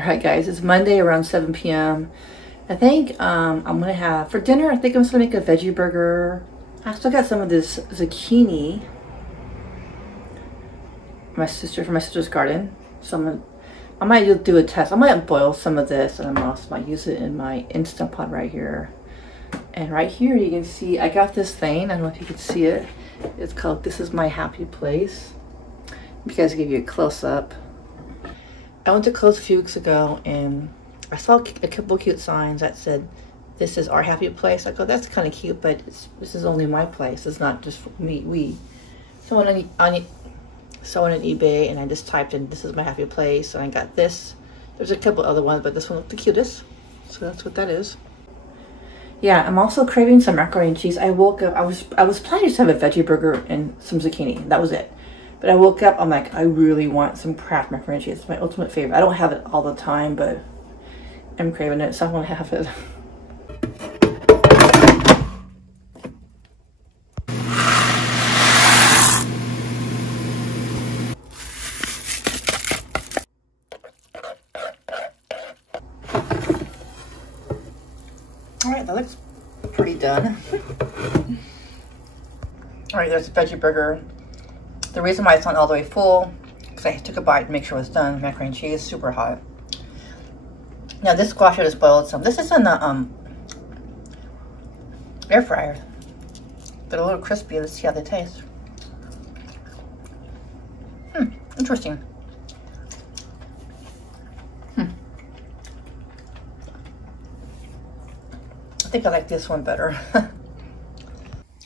Alright guys, it's Monday around 7 p.m. I think I'm gonna have, for dinner, I think I'm just gonna make a veggie burger. I still got some of this zucchini from my sister's garden. So I might do a test. I might boil some of this and I also might use it in my Instant Pot right here. And right here you can see I got this thing. I don't know if you can see it. It's called This Is My Happy Place. You guys give you a close-up. I went to Kohl's a few weeks ago and I saw a couple cute signs that said, "This is our happy place." I go, that's kind of cute, but this is only my place. It's not just for me, we. So I went on eBay and I just typed in, "This is my happy place," and I got this. There's a couple other ones, but this one looked the cutest. So that's what that is. Yeah, I'm also craving some macaroni and cheese. I woke up, I was planning to have a veggie burger and some zucchini. That was it. But I woke up, I'm like, I really want some Kraft macaroni and cheese. It's my ultimate favorite. I don't have it all the time, but I'm craving it, so I want to have it. All right, that looks pretty done. All right, there's a veggie burger. The reason why it's not all the way full, because I took a bite to make sure it was done. Macaroni and cheese, super hot. Now this squash I just boiled some. This is in the air fryer. They're a little crispy. Let's see how they taste. Interesting. I think I like this one better.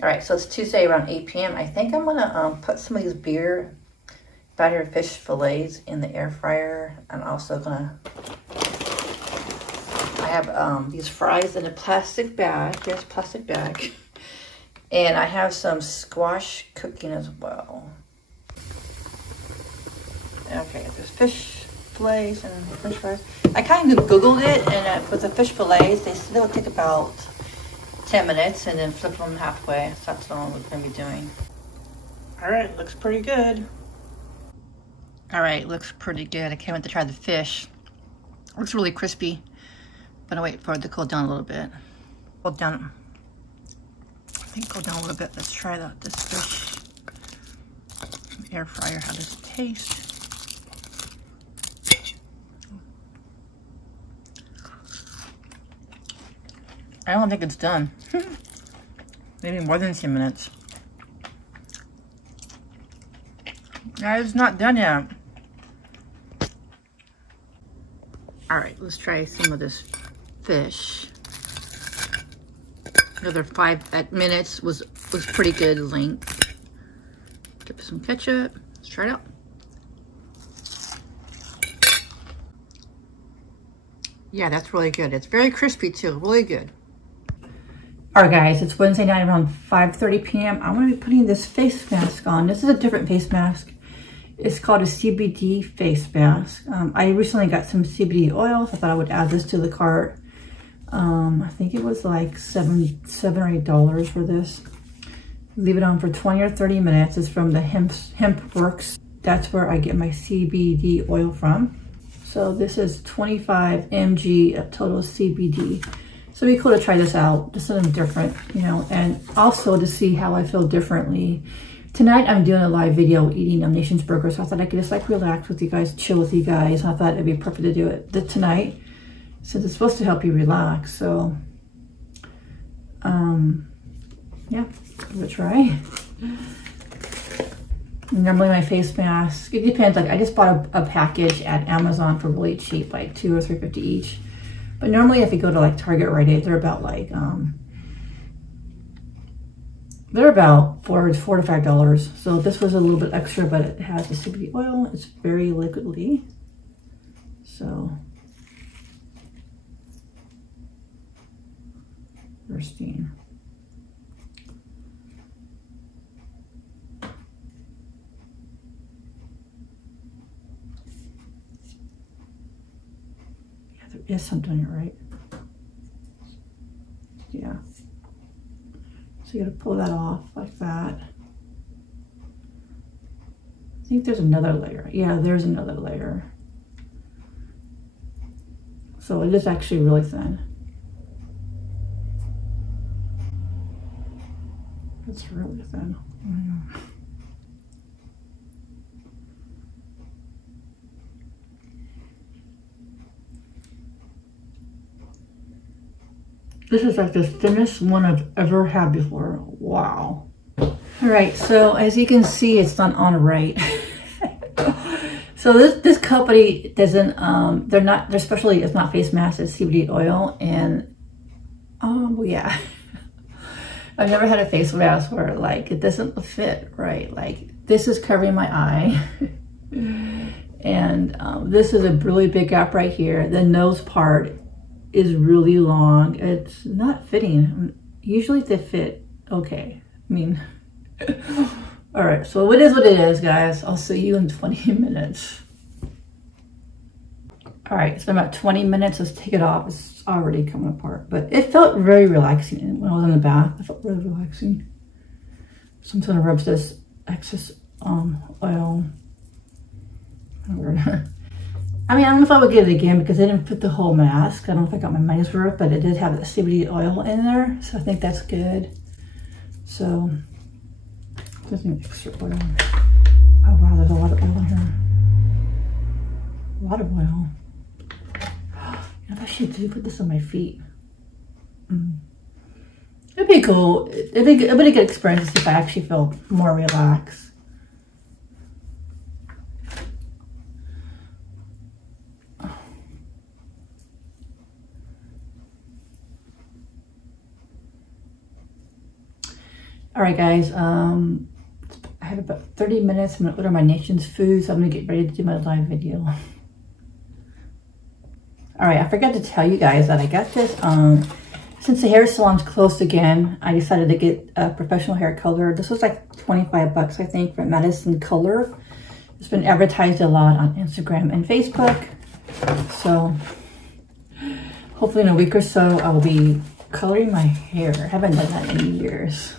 All right, so it's Tuesday around 8 p.m. I think I'm gonna put some of these beer battered fish fillets in the air fryer. I'm also gonna, I have these fries in a plastic bag. Here's a plastic bag. And I have some squash cooking as well. Okay, there's fish fillets and french fries. I kind of Googled it, and with the fish fillets, they'll take about 10 minutes and then flip them halfway. So that's all we're gonna be doing. All right, looks pretty good. All right, looks pretty good. I can't wait to try the fish. Looks really crispy, but I'll wait for it to cool down a little bit. Cool down, I think cool down a little bit. Let's try this fish air fryer. How does it taste? I don't think it's done. Maybe more than 10 minutes. Yeah, it's not done yet. All right, let's try some of this fish. Another 5 minutes was pretty good length. Give it some ketchup. Let's try it out. Yeah, that's really good. It's very crispy too, really good. All right, guys, it's Wednesday night around 5:30 p.m. I'm going to be putting this face mask on. This is a different face mask. It's called a CBD Face Mask. I recently got some CBD oil, so I thought I would add this to the cart. I think it was like $7 or $8 for this. Leave it on for 20 or 30 minutes. It's from the Hemp Works. That's where I get my CBD oil from. So this is 25 mg of total CBD. So it'd be cool to try this out, just something different, you know, and also to see how I feel differently. Tonight I'm doing a live video eating Nation's Burger, so I thought I could just like relax with you guys, chill with you guys. And I thought it'd be perfect to do it tonight, since it's supposed to help you relax. So, yeah, give it a try. Normally my face mask, it depends. Like I just bought a package at Amazon for really cheap, like $2 or $3.50 each. But normally if you go to like Target or Rite Aid, they're about like, they're about $4 to $5. So this was a little bit extra, but it has the CBD oil. It's very liquidy. So, bursting. There is something here, right? Yeah. So you gotta pull that off like that. I think there's another layer. Yeah, there's another layer. So it is actually really thin. It's really thin. This is like the thinnest one I've ever had before. Wow. All right, so as you can see, it's not on right. So this company doesn't, their specialty is not face mask, it's CBD oil. And yeah, I've never had a face mask where like it doesn't fit right. Like this is covering my eye. And this is a really big gap right here. The nose part is really long. It's not fitting. Usually they fit okay. I mean, all right, so it is what it is, guys. I'll see you in 20 minutes. All right, it's been about 20 minutes. Let's take it off. It's already coming apart, but it felt very relaxing when I was in the bath. It felt really relaxing. So I'm just gonna rub this excess oil. I mean, I don't know if I would get it again because I didn't put the whole mask. I don't know if I got my money's worth, but it did have the CBD oil in there, so I think that's good. So, just need extra oil. Oh wow, there's a lot of oil in here. A lot of oil. You know, I should do put this on my feet. It'd be cool. It'd be a good experience if I actually feel more relaxed. All right, guys, I have about 30 minutes. I'm gonna order my nation's food, so I'm gonna get ready to do my live video. All right, I forgot to tell you guys that I got this, since the hair salon's closed again, I decided to get a professional hair color. This was like 25 bucks, I think, from Madison Color. It's been advertised a lot on Instagram and Facebook. So hopefully in a week or so, I will be coloring my hair. I haven't done that in years.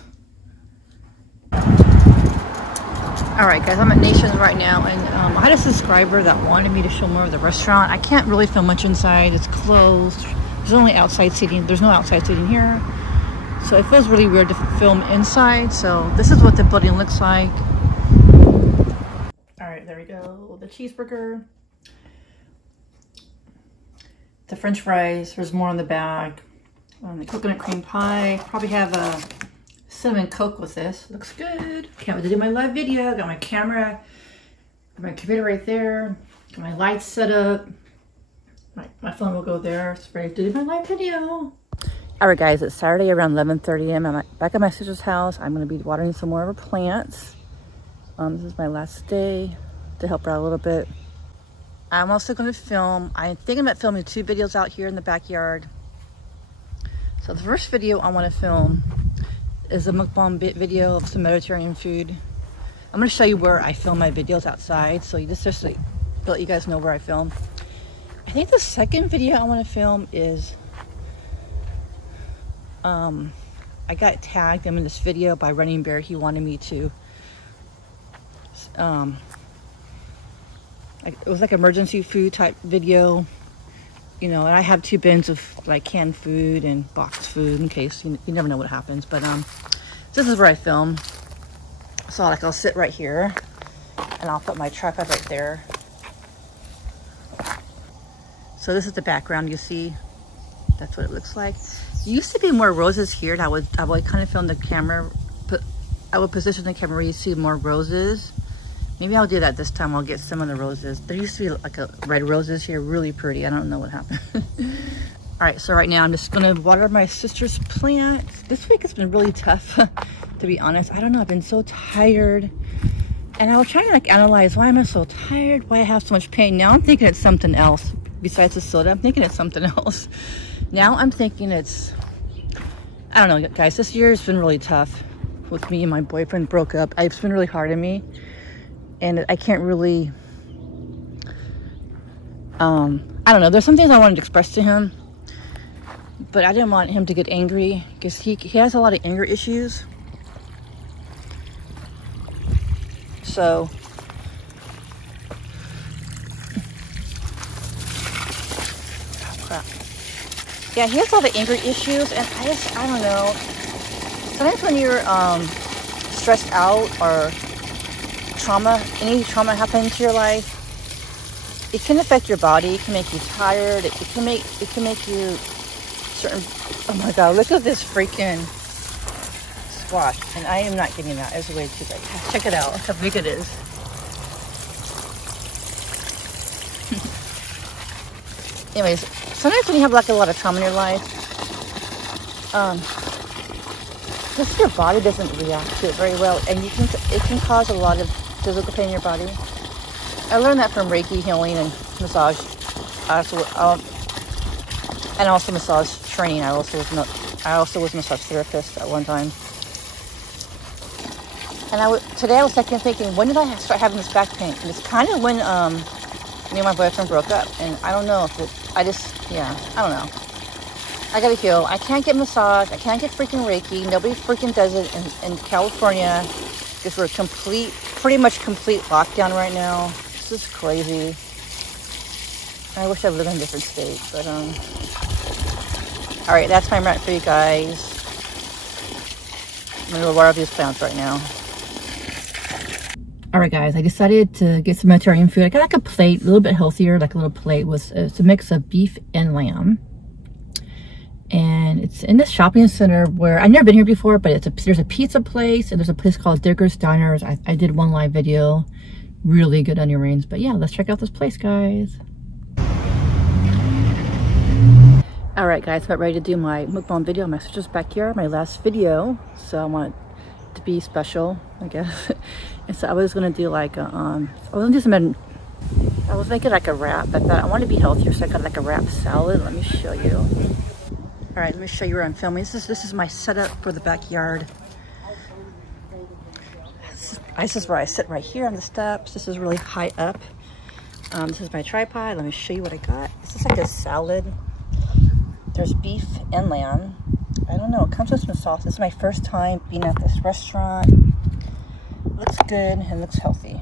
All right, guys, I'm at Nations right now, and I had a subscriber that wanted me to show more of the restaurant. I can't really film much inside. It's closed. There's only outside seating. There's no outside seating here. So it feels really weird to film inside. So this is what the building looks like. All right, there we go. The cheeseburger. The French fries. There's more on the back. The coconut cream pie. Probably have a cinnamon coke with this. Looks good. Can't wait to do my live video. Got my camera, got my computer right there. Got my lights set up. My phone will go there. It's ready to do my live video. All right, guys, it's Saturday around 11:30 a.m. I'm back at my sister's house. I'm going to be watering some more of her plants. This is my last day to help her out a little bit. I'm also going to film. I'm thinking about filming 2 videos out here in the backyard. So the first video I want to film is a mukbang video of some Mediterranean food. I'm going to show you where I film my videos outside, so you just like, let you guys know where I film. I think the second video I want to film is I got tagged in this video by Running Bear. He wanted me to it was like emergency food type video, you know, and I have 2 bins of like canned food and boxed food in case you never know what happens. But this is where I film. So like I'll sit right here and I'll put my tripod right there. So this is the background you see. That's what it looks like. There used to be more roses here, and I would kind of film the camera, but I would position the camera where you see more roses. Maybe I'll do that this time. I'll get some of the roses. There used to be like a red roses here, really pretty. I don't know what happened. All right, so right now I'm just gonna water my sister's plants. This week it's been really tough, to be honest. I don't know, I've been so tired. And I was trying to like analyze, why am I so tired? Why I have so much pain? Now I'm thinking it's something else. Besides the soda, I'm thinking it's something else. Now I'm thinking it's, I don't know, guys, this year has been really tough with me and my boyfriend broke up. It's been really hard on me. And I can't really, I don't know. There's some things I wanted to express to him, but I didn't want him to get angry because he has a lot of anger issues. So, oh, crap. Yeah, he has all the anger issues, and I don't know. Sometimes when you're stressed out or any trauma happens to your life, it can affect your body. It can make you tired. It can make you certain. Oh my God! Look at this freaking squash, and I am not getting that. It's way too big. Check it out. Look how big it is. Anyways, sometimes when you have like a lot of trauma in your life, just your body doesn't react to it very well, and it can cause a lot of physical pain in your body. I learned that from Reiki healing and massage. And also massage training. I also was a massage therapist at one time. And today I was thinking, when did I start having this back pain? And it's kind of when me and my boyfriend broke up. And I don't know if I don't know. I gotta heal. I can't get massage. I can't get freaking Reiki. Nobody freaking does it in California, because we're pretty much complete lockdown right now. This is crazy. I wish I lived in a different state, but all right, that's my rant for you guys. I'm gonna water these plants right now. All right, guys, I decided to get some Mediterranean food. I got like a plate, a little bit healthier, like a little plate with it's a mix of beef and lamb. And it's in this shopping center where I've never been here before, but there's a pizza place, and there's a place called Digger's Diners. I did one live video, really good onion rings. But yeah, let's check out this place, guys. All right, guys, I'm about ready to do my mukbang video in my sister's backyard, my last video. So I want it to be special, I guess. And so I was gonna do like I was making like a wrap, but I want to be healthier, so I got like a wrap salad. Let me show you. All right, let me show you where I'm filming. This is my setup for the backyard. This is where I sit right here on the steps. This is really high up. This is my tripod. Let me show you what I got. This is like a salad. There's beef and lamb. I don't know, it comes with some sauce. This is my first time being at this restaurant. It looks good and looks healthy.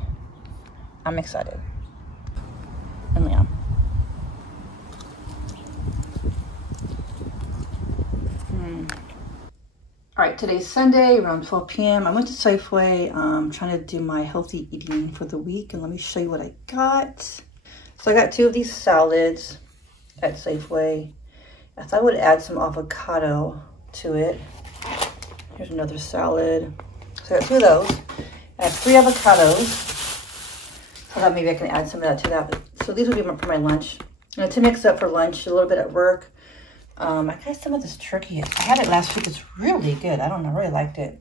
I'm excited. And lamb. All right, today's Sunday, around 12 p.m. I went to Safeway, trying to do my healthy eating for the week, and let me show you what I got. So I got 2 of these salads at Safeway. I thought I would add some avocado to it. Here's another salad. So I got 2 of those. I have 3 avocados. I thought maybe I can add some of that to that. So these would be for my lunch. And to mix up for lunch, a little bit at work. I got some of this turkey. I had it last week. It's really good. I don't know. I really liked it.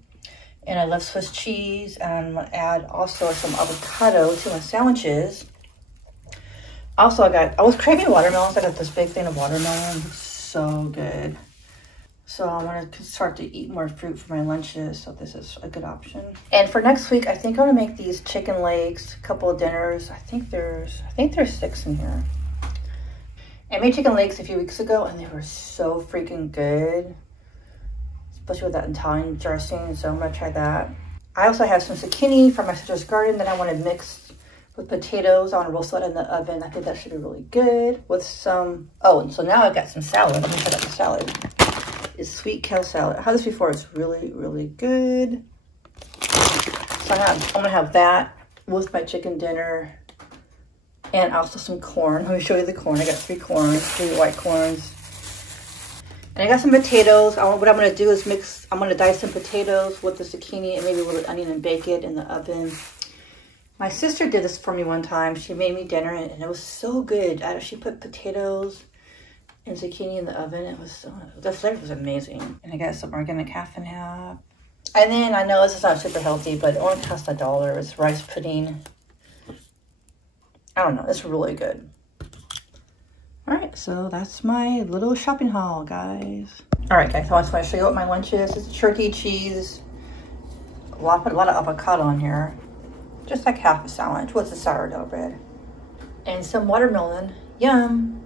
And I love Swiss cheese. And I'm going to add also some avocado to my sandwiches. Also, I was craving watermelon, so I got this big thing of watermelon. It's so good. So I want to start to eat more fruit for my lunches. So this is a good option. And for next week, I think I'm going to make these chicken legs, a couple of dinners. I think there's 6 in here. I made chicken legs a few weeks ago, and they were so freaking good, especially with that Italian dressing. So I'm gonna try that. I also have some zucchini from my sister's garden that I want to mix with potatoes. I want to roast that in the oven. I think that should be really good with some. Oh, and so now I've got some salad. Let me try out the salad. It's sweet kale salad. I had this before. It's really, really good. So I'm gonna have that with my chicken dinner. And also some corn. Let me show you the corn. I got 3 white corns. And I got some potatoes. What I'm gonna do is I'm gonna dice some potatoes with the zucchini and maybe a little onion and bake it in the oven. My sister did this for me one time. She made me dinner and it was so good. She put potatoes and zucchini in the oven. The flavor was amazing. And I got some organic half and half. And then I know this is not super healthy, but it only costs $1. It's rice pudding. I don't know, it's really good. All right, so that's my little shopping haul, guys. All right, guys, I just want to show you what my lunch is. It's turkey, cheese. Well, I put a lot of avocado on here. Just like half a sandwich. What's a sourdough bread? And some watermelon. Yum.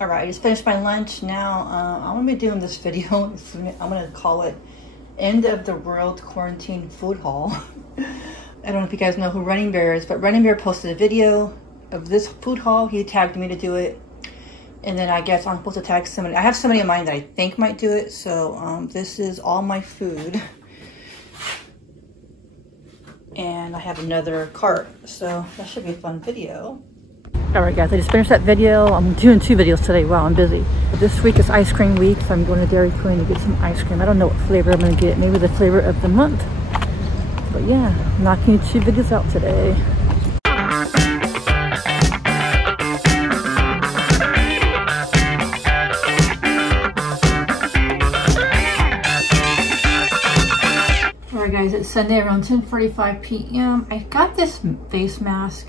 All right, I just finished my lunch. Now, I'm gonna be doing this video. I'm gonna call it End of the World Quarantine Food Haul. I don't know if you guys know who Running Bear is, but Running Bear posted a video of this food haul. He tagged me to do it. And then I guess I'm supposed to tag somebody. I have somebody in mind that I think might do it. So this is all my food. And I have another cart. So that should be a fun video. Alright guys, I just finished that video. I'm doing 2 videos today. Wow, I'm busy. This week is ice cream week, so I'm going to Dairy Queen to get some ice cream. I don't know what flavor I'm going to get. Maybe the flavor of the month. But yeah, I'm knocking 2 videos out today. Alright guys, it's Sunday around 10:45 p.m. I got this face mask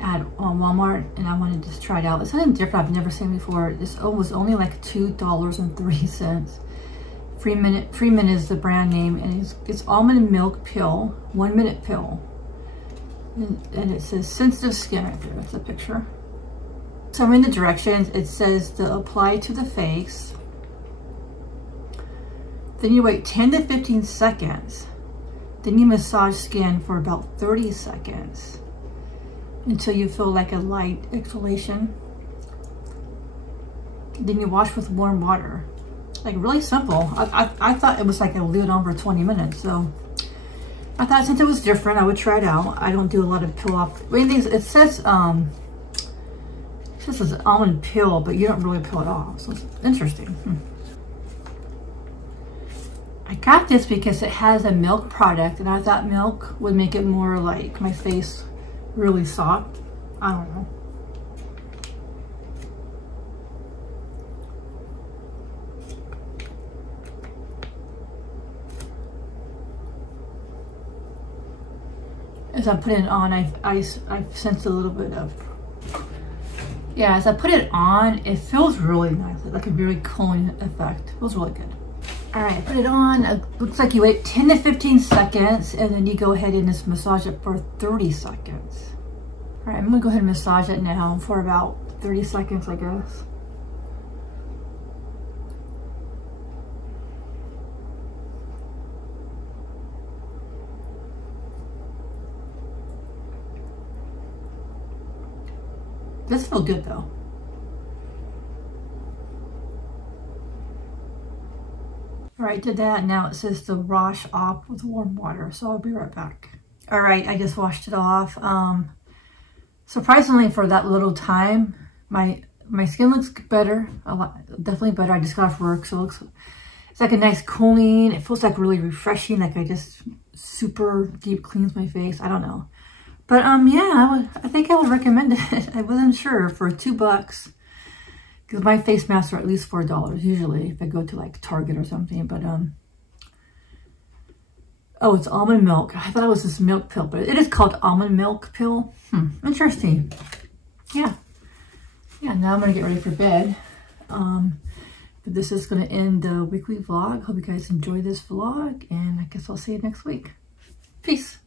at Walmart and I wanted to just try it out. It's something different I've never seen before. This was only like $2.03. Free Mint is the brand name, and it's almond milk pill, 1 minute pill. And it says sensitive skin right there. That's a picture. So I'm in the directions. It says to apply to the face. Then you wait 10 to 15 seconds. Then you massage skin for about 30 seconds until you feel like a light exfoliation. Then you wash with warm water. Like really simple. I thought it was like it'll leave it on for 20 minutes. So I thought since it was different, I would try it out. I don't do a lot of peel off. It says this is almond peel, but you don't really peel it off. So it's interesting. I got this because it has a milk product, and I thought milk would make it more like my face really soft. I don't know. As I put it on, I sensed a little bit of, yeah, as I put it on, it feels really nice, like a very cooling effect. It feels really good. All right, put it on. It looks like you wait 10 to 15 seconds, and then you go ahead and just massage it for 30 seconds. All right, I'm gonna go ahead and massage it now for about 30 seconds, I guess. This feels good though. All right, did that. Now it says to wash off with warm water. So I'll be right back. All right, I just washed it off. Surprisingly, for that little time, my skin looks better. A lot, definitely better. I just got off work, so it's like a nice cooling. It feels like really refreshing. Like I just super deep cleans my face. I don't know. But yeah, I think I would recommend it. I wasn't sure for $2 because my face masks are at least $4 usually if I go to like Target or something. But oh, it's almond milk. I thought it was this milk pill, but it is called almond milk pill. Interesting. Yeah. Now I'm gonna get ready for bed. But this is gonna end the weekly vlog. Hope you guys enjoy this vlog, and I guess I'll see you next week. Peace.